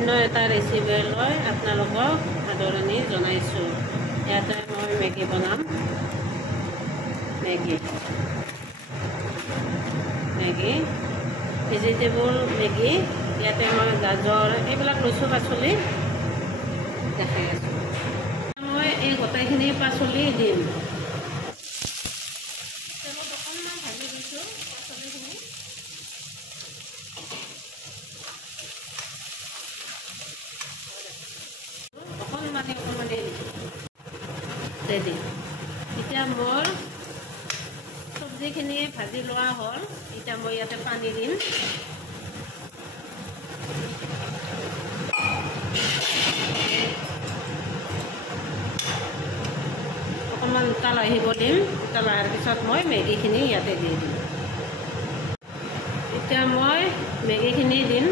অন্য এটা ৰেচিপি লৈ আপোনালোকক আদৰণি জনাইছোঁ। ইয়াতে মই মেগী বনাম। Maggi vegetable Maggi. ইয়াতে মই গাজৰ এইবিলাক লৈছোঁ, পাচলি দেখাই আছোঁ। মই এই গোটেইখিনি পাচলি দিম। অকণমান ভাজি লৈছোঁ পাচলিখিনি। অকণমানে ৰেডি। এতিয়া মোৰ চব্জিখিনি ভাজি লোৱা হ'ল। এতিয়া মই ইয়াতে পানী দিম। অকণমান উতাল আহিব দিম। উতাল অহাৰ পিছত মই মেগীখিনি ইয়াতে দি দিম। এতিয়া মই মেগীখিনি দিম,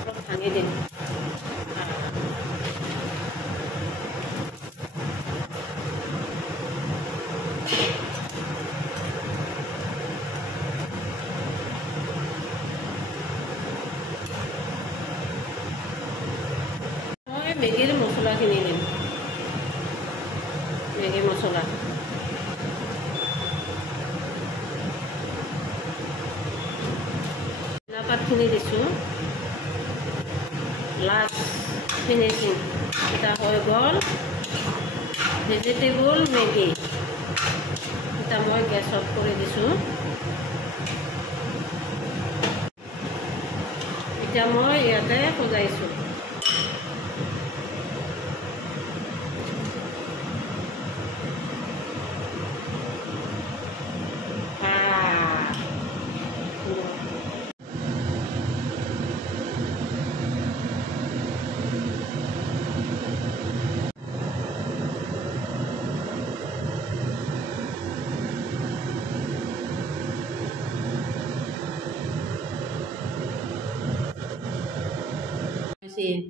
অলপ ভাঙি দিম। মেগীৰ মছলাখিনি দিম। মেগী মছলা পাতখিনি দিছোঁ। লাষ্ট ফিনিচিং এটা হৈ গ'ল ভেজিটেবল মেগী। এটা মই গেছ অফ কৰি দিছোঁ। এতিয়া মই ইয়াতে সজাইছোঁ।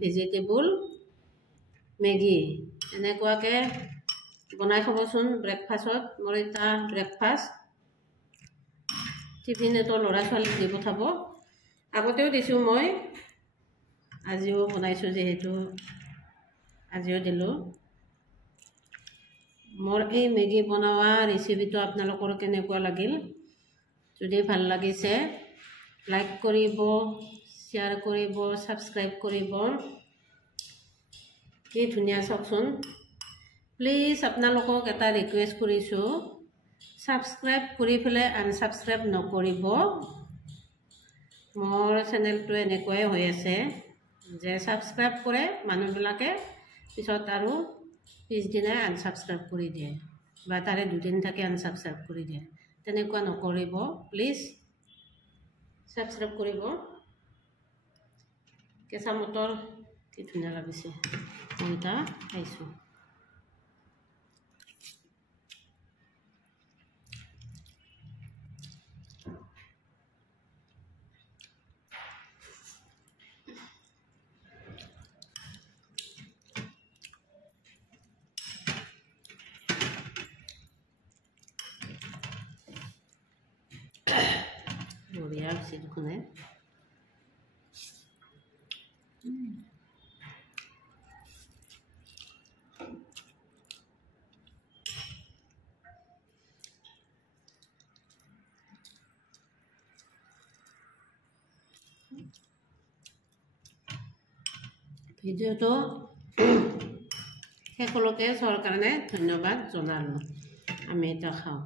ভেজিটেবল মেগী এনেকুৱাকৈ বনাই খাবচোন ব্ৰেকফাষ্টত। মোৰ এটা ব্ৰেকফাষ্ট টিফিনতো ল'ৰা ছোৱালীক দি পঠাব। আগতেও দিছোঁ মই, আজিও বনাইছোঁ যিহেতু আজিও দিলোঁ। মোৰ এই মেগী বনোৱা ৰেচিপিটো আপোনালোকৰ কেনেকুৱা লাগিল? যদি ভাল লাগিছে লাইক কৰিব, শ্বেয়াৰ কৰিব, ছাবস্ক্ৰাইব কৰিব। কি ধুনীয়া চাওকচোন। প্লিজ আপোনালোকক এটা ৰিকুৱেষ্ট কৰিছোঁ, ছাবস্ক্ৰাইব কৰি পেলাই আনছাবস্ক্ৰাইব নকৰিব। মোৰ চেনেলটো এনেকুৱাই হৈ আছে যে ছাবস্ক্ৰাইব কৰে মানুহবিলাকে, পিছত আৰু পিছদিনাই আনছাবস্ক্ৰাইব কৰি দিয়ে বা তাৰে দুদিন থাকে আনছাবস্ক্ৰাইব কৰি দিয়ে। তেনেকুৱা নকৰিব প্লিজ, ছাবস্ক্ৰাইব কৰিব। কেঁচা মটৰ কি ধুনীয়া লাগিছে, মই এটা খাইছোঁ। বঢ়িয়া হৈছে দেখোনে। ভিডিঅ'টো শেষলৈকে চোৱাৰ কাৰণে ধন্যবাদ জনালোঁ। আমি এটা খাওঁ।